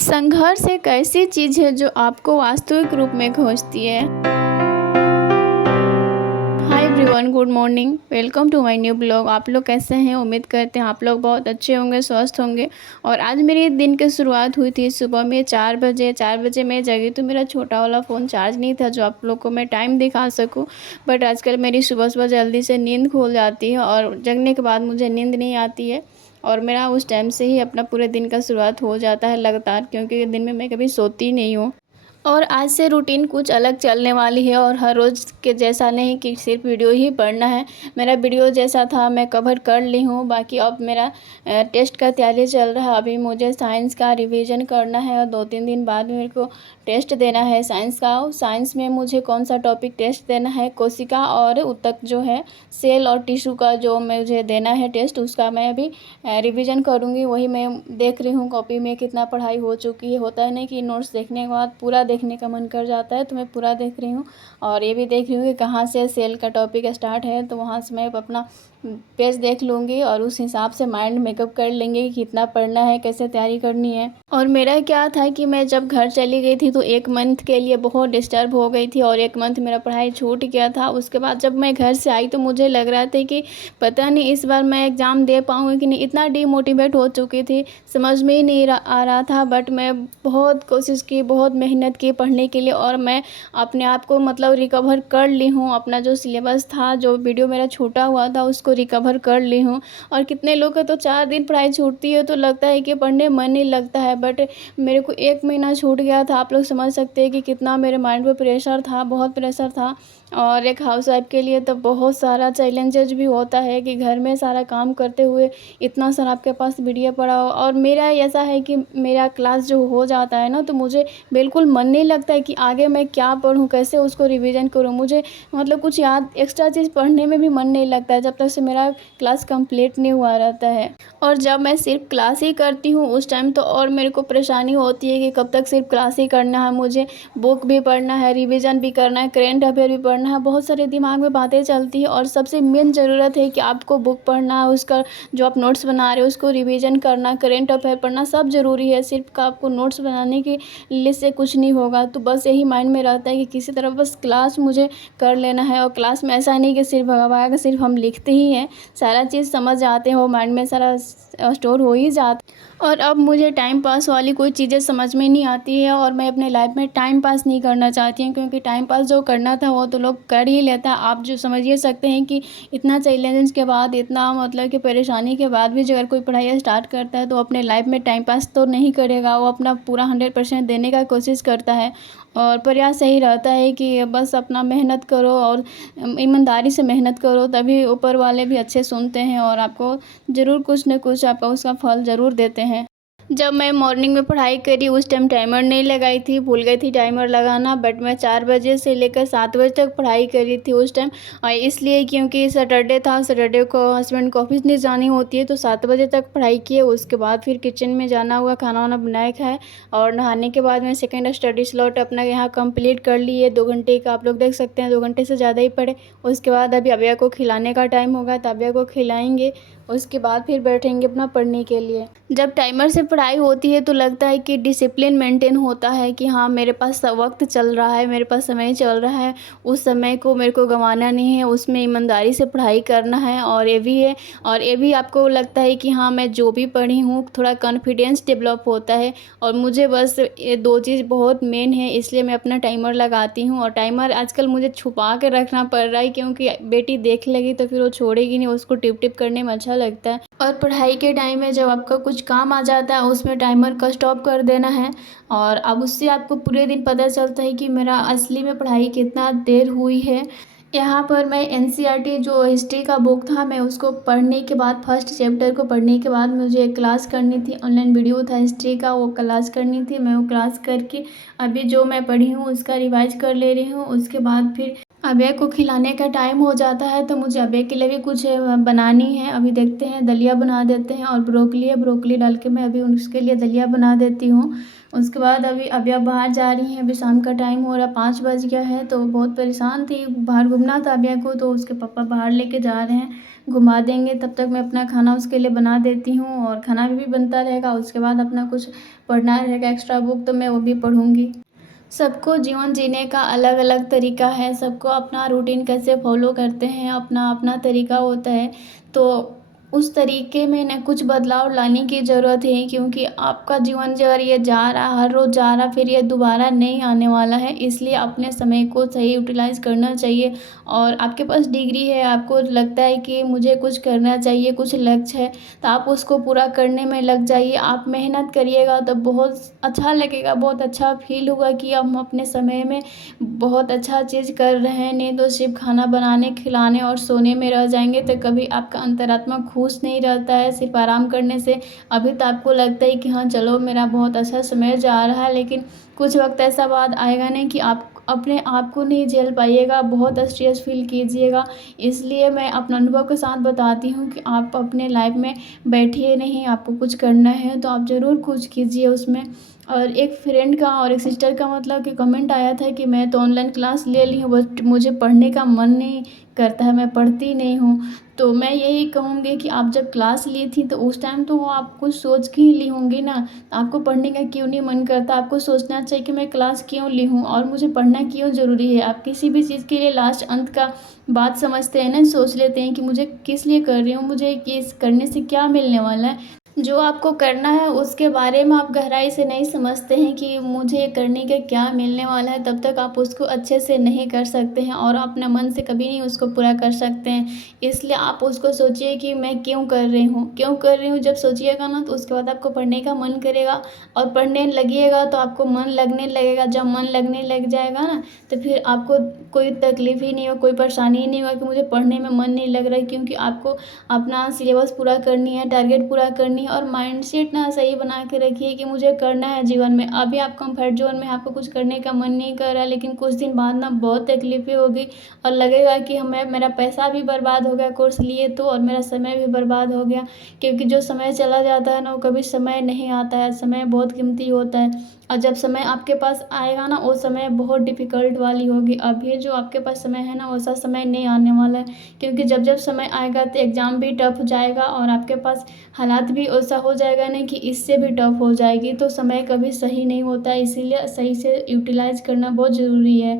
संघर्ष एक ऐसी चीज़ है जो आपको वास्तविक रूप में खोजती है। Hi everyone, good morning, welcome to my new blog. आप लोग कैसे हैं? उम्मीद करते हैं आप लोग बहुत अच्छे होंगे, स्वस्थ होंगे। और आज मेरे दिन की शुरुआत हुई थी सुबह में 4 बजे मैं जगी तो मेरा छोटा वाला फ़ोन चार्ज नहीं था जो आप लोग को मैं टाइम दिखा सकूं। बट आजकल मेरी सुबह सुबह जल्दी से नींद खुल जाती है और जगने के बाद मुझे नींद नहीं आती है। और मेरा उस टाइम से ही अपना पूरे दिन का शुरुआत हो जाता है लगातार, क्योंकि दिन में मैं कभी सोती नहीं हूँ। और आज से रूटीन कुछ अलग चलने वाली है और हर रोज़ के जैसा नहीं कि सिर्फ वीडियो ही पढ़ना है। मेरा वीडियो जैसा था मैं कवर कर ली हूँ। बाकी अब मेरा टेस्ट का तैयारी चल रहा है। अभी मुझे साइंस का रिवीजन करना है और 2-3 दिन बाद मेरे को टेस्ट देना है साइंस का। साइंस में मुझे कौन सा टॉपिक टेस्ट देना है, कोशिका और ऊतक जो है, सेल और टिश्यू का जो मुझे देना है टेस्ट, उसका मैं अभी रिवीजन करूँगी। वही मैं देख रही हूँ कॉपी में कितना पढ़ाई हो चुकी है। होता है नहीं कि नोट्स देखने के बाद पूरा देखने का मन कर जाता है, तो मैं पूरा देख रही हूँ। और ये भी देख रही हूँ कि कहाँ से सेल का टॉपिक स्टार्ट है, तो वहाँ से मैं अपना पेज देख लूँगी और उस हिसाब से माइंड मेकअप कर लेंगे कि कितना पढ़ना है, कैसे तैयारी करनी है। और मेरा क्या था कि मैं जब घर चली गई थी तो 1 मंथ के लिए बहुत डिस्टर्ब हो गई थी और 1 मंथ मेरा पढ़ाई छूट गया था। उसके बाद जब मैं घर से आई तो मुझे लग रहा था कि पता नहीं इस बार मैं एग्ज़ाम दे पाऊँगी कि नहीं। इतना डीमोटिवेट हो चुकी थी, समझ में ही नहीं आ रहा था। बट मैं बहुत कोशिश की, बहुत मेहनत की पढ़ने के लिए और मैं अपने आप को मतलब रिकवर कर ली हूँ। अपना जो सिलेबस था, जो वीडियो मेरा छूटा हुआ था, उसको रिकवर कर ली हूँ। और कितने लोग का तो 4 दिन पढ़ाई छूटती है तो लगता है कि पढ़ने मन नहीं लगता है, बट मेरे को 1 महीना छूट गया था। आप लोग समझ सकते हैं कि कितना मेरे माइंड पे प्रेशर था, बहुत प्रेशर था। और एक हाउसवाइफ के लिए तो बहुत सारा चैलेंजेस भी होता है कि घर में सारा काम करते हुए इतना सारा आपके पास वीडियो पड़ा हो। और मेरा ऐसा है कि मेरा क्लास जो हो जाता है ना, तो मुझे बिल्कुल मन नहीं लगता है कि आगे मैं क्या पढूं, कैसे उसको रिवीजन करूं। मुझे मतलब कुछ याद एक्स्ट्रा चीज़ पढ़ने में भी मन नहीं लगता है जब तक से मेरा क्लास कंप्लीट नहीं हुआ रहता है। और जब मैं सिर्फ क्लास ही करती हूँ उस टाइम तो और मेरे को परेशानी होती है कि कब तक सिर्फ क्लास ही करना है, मुझे बुक भी पढ़ना है, रिवीजन भी करना है, करेंट अफेयर भी पढ़ना है। बहुत सारे दिमाग में बातें चलती है और सबसे मेन ज़रूरत है कि आपको बुक पढ़ना है, उसका जो आप नोट्स बना रहे हो उसको रिवीजन करना, करेंट अफेयर पढ़ना सब ज़रूरी है। सिर्फ का आपको नोट्स बनाने की लिस्ट से कुछ नहीं होगा। तो बस यही माइंड में रहता है कि किसी तरह बस क्लास मुझे कर लेना है। और क्लास में ऐसा नहीं कि सिर्फ भगवा का सिर्फ हम लिखते ही हैं, सारा चीज़ समझ आते हो, माइंड में सारा स्टोर हो ही जाता। और अब मुझे टाइम पास वाली कोई चीज़ें समझ में नहीं आती है और मैं अपने लाइफ में टाइम पास नहीं करना चाहती हूँ, क्योंकि टाइम पास जो करना था वो तो लोग कर ही लेता है। आप जो समझ ही सकते हैं कि इतना चैलेंजेस के बाद, इतना मतलब कि परेशानी के बाद भी अगर कोई पढ़ाई स्टार्ट करता है तो अपने लाइफ में टाइम पास तो नहीं करेगा, वो अपना पूरा 100% देने का कोशिश करता है। और प्रयास यही रहता है कि बस अपना मेहनत करो और ईमानदारी से मेहनत करो, तभी ऊपर वाले भी अच्छे सुनते हैं और आपको ज़रूर कुछ न कुछ आपका उसका फल ज़रूर देते हैं। जब मैं मॉर्निंग में पढ़ाई करी उस टाइम टाइमर नहीं लगाई थी, भूल गई थी टाइमर लगाना। बट मैं 4 बजे से लेकर 7 बजे तक पढ़ाई करी थी उस टाइम। और इसलिए क्योंकि सैटरडे था, सैटरडे को हस्बैंड को ऑफिस नहीं जानी होती है, तो 7 बजे तक पढ़ाई किए। उसके बाद फिर किचन में जाना हुआ, खाना वाना बनाया खाए और नहाने के बाद मैं सेकेंड स्टडी स्लॉट अपना यहाँ कंप्लीट कर लिए 2 घंटे का। आप लोग देख सकते हैं 2 घंटे से ज़्यादा ही पढ़े। उसके बाद अभी अबिया को खिलाने का टाइम होगा तो अबिया को खिलाएंगे, उसके बाद फिर बैठेंगे अपना पढ़ने के लिए। जब टाइमर से पढ़ाई होती है तो लगता है कि डिसिप्लिन मेंटेन होता है कि हाँ मेरे पास वक्त चल रहा है, मेरे पास समय चल रहा है, उस समय को मेरे को गंवाना नहीं है, उसमें ईमानदारी से पढ़ाई करना है। और ये भी है, और ये भी आपको लगता है कि हाँ मैं जो भी पढ़ी हूँ, थोड़ा कॉन्फिडेंस डेवलप होता है। और मुझे बस ये 2 चीज़ बहुत मेन है, इसलिए मैं अपना टाइमर लगाती हूँ। और टाइमर आजकल मुझे छुपा के रखना पड़ रहा है, क्योंकि बेटी देख लेगी तो फिर वो छोड़ेगी नहीं, उसको टिप टिप करने में अच्छा लगता है। और पढ़ाई के टाइम में जब आपका कुछ काम आ जाता है उसमें टाइमर का स्टॉप कर देना है। और अब उससे आपको पूरे दिन पता चलता है कि मेरा असली में पढ़ाई कितना देर हुई है। यहाँ पर मैं एनसीईआरटी जो हिस्ट्री का बुक था, मैं उसको पढ़ने के बाद, फर्स्ट चैप्टर को पढ़ने के बाद मुझे एक क्लास करनी थी, ऑनलाइन वीडियो था हिस्ट्री का, वो क्लास करनी थी। मैं वो क्लास करके अभी जो मैं पढ़ी हूँ उसका रिवाइज कर ले रही हूँ। उसके बाद फिर अभय को खिलाने का टाइम हो जाता है, तो मुझे अभय के लिए भी कुछ बनानी है। अभी देखते हैं, दलिया बना देते हैं। और ब्रोकली है, ब्रोकली डाल के मैं अभी उसके लिए दलिया बना देती हूँ। उसके बाद अभी आप बाहर जा रही हैं, अभी शाम का टाइम हो रहा, 5 बज गया है, तो बहुत परेशान थी, बाहर घूमना था अभिया को, तो उसके पापा बाहर लेके जा रहे हैं, घुमा देंगे, तब तक मैं अपना खाना उसके लिए बना देती हूँ और खाना भी बनता रहेगा। उसके बाद अपना कुछ पढ़ना रहेगा एक्स्ट्रा बुक, तो मैं वो भी पढ़ूँगी। सबको जीवन जीने का अलग-अलग तरीका है, सबको अपना रूटीन कैसे फ़ॉलो करते हैं, अपना-अपना तरीका होता है। तो उस तरीके में ना कुछ बदलाव लाने की ज़रूरत है, क्योंकि आपका जीवन जो अगर ये जा रहा, हर रोज़ जा रहा, फिर ये दोबारा नहीं आने वाला है। इसलिए अपने समय को सही यूटिलाइज़ करना चाहिए। और आपके पास डिग्री है, आपको लगता है कि मुझे कुछ करना चाहिए, कुछ लक्ष्य है, तो आप उसको पूरा करने में लग जाइए। आप मेहनत करिएगा तो बहुत अच्छा लगेगा, बहुत अच्छा फ़ील होगा कि हम अपने समय में बहुत अच्छा चीज़ कर रहे हैं। नहीं तो सिर्फ़ खाना बनाने, खिलाने और सोने में रह जाएँगे तो कभी आपका अंतरात्मा खुश नहीं रहता है सिर्फ़ आराम करने से। अभी तो आपको लगता है कि हाँ, चलो मेरा बहुत अच्छा समय जा रहा है, लेकिन कुछ वक़्त ऐसा बाद आएगा नहीं कि आप अपने आप को नहीं झेल पाइएगा, बहुत स्ट्रेस फ़ील कीजिएगा। इसलिए मैं अपना अनुभव के साथ बताती हूँ कि आप अपने लाइफ़ में बैठिए नहीं, आपको कुछ करना है तो आप ज़रूर कुछ कीजिए उसमें। और एक फ्रेंड का और एक सिस्टर का मतलब कि कमेंट आया था कि मैं तो ऑनलाइन क्लास ले ली हूँ, बट मुझे पढ़ने का मन नहीं करता है, मैं पढ़ती नहीं हूँ। तो मैं यही कहूँगी कि आप जब क्लास ली थी तो उस टाइम तो वो आप कुछ सोच के ही ली होंगी ना, आपको पढ़ने का क्यों नहीं मन करता? आपको सोचना चाहिए कि मैं क्लास क्यों ली हूँ और मुझे पढ़ना क्यों ज़रूरी है? आप किसी भी चीज़ के लिए लास्ट अंत का बात समझते हैं ना, सोच लेते हैं कि मुझे किस लिए कर रही हूँ, मुझे इस करने से क्या मिलने वाला है। जो आपको करना है उसके बारे में आप गहराई से नहीं समझते हैं कि मुझे करने का क्या मिलने वाला है, तब तक आप उसको अच्छे से नहीं कर सकते हैं और अपने मन से कभी नहीं उसको पूरा कर सकते हैं। इसलिए आप उसको सोचिए कि मैं क्यों कर रही हूँ, क्यों कर रही हूँ, जब सोचिएगा ना तो उसके बाद आपको पढ़ने का मन करेगा और पढ़ने लगिएगा तो आपको मन लगने लगेगा। जब मन लगने लग जाएगा ना तो फिर आपको कोई तकलीफ़ ही नहीं हो, कोई परेशानी ही नहीं होगा कि मुझे पढ़ने में मन नहीं लग रहा है, क्योंकि आपको अपना सिलेबस पूरा करनी है, टारगेट पूरा करनी है और माइंडसेट ना सही बना के रखिए कि मुझे करना है जीवन में। अभी आप कंफर्ट ज़ोन में, आपको कुछ करने का मन नहीं कर रहा है, लेकिन कुछ दिन बाद ना बहुत तकलीफ़ें होगी और लगेगा कि हमें मेरा पैसा भी बर्बाद हो गया कोर्स लिए तो, और मेरा समय भी बर्बाद हो गया, क्योंकि जो समय चला जाता है ना वो कभी समय नहीं आता है। समय बहुत कीमती होता है और जब समय आपके पास आएगा ना वो समय बहुत डिफ़िकल्ट वाली होगी। अभी जो आपके पास समय है ना वैसा समय नहीं आने वाला है, क्योंकि जब जब समय आएगा तो एग्ज़ाम भी टफ हो जाएगा और आपके पास हालात भी ऐसा हो जाएगा ना कि इससे भी टफ हो जाएगी। तो समय कभी सही नहीं होता है, इसीलिए सही से यूटिलाइज़ करना बहुत ज़रूरी है।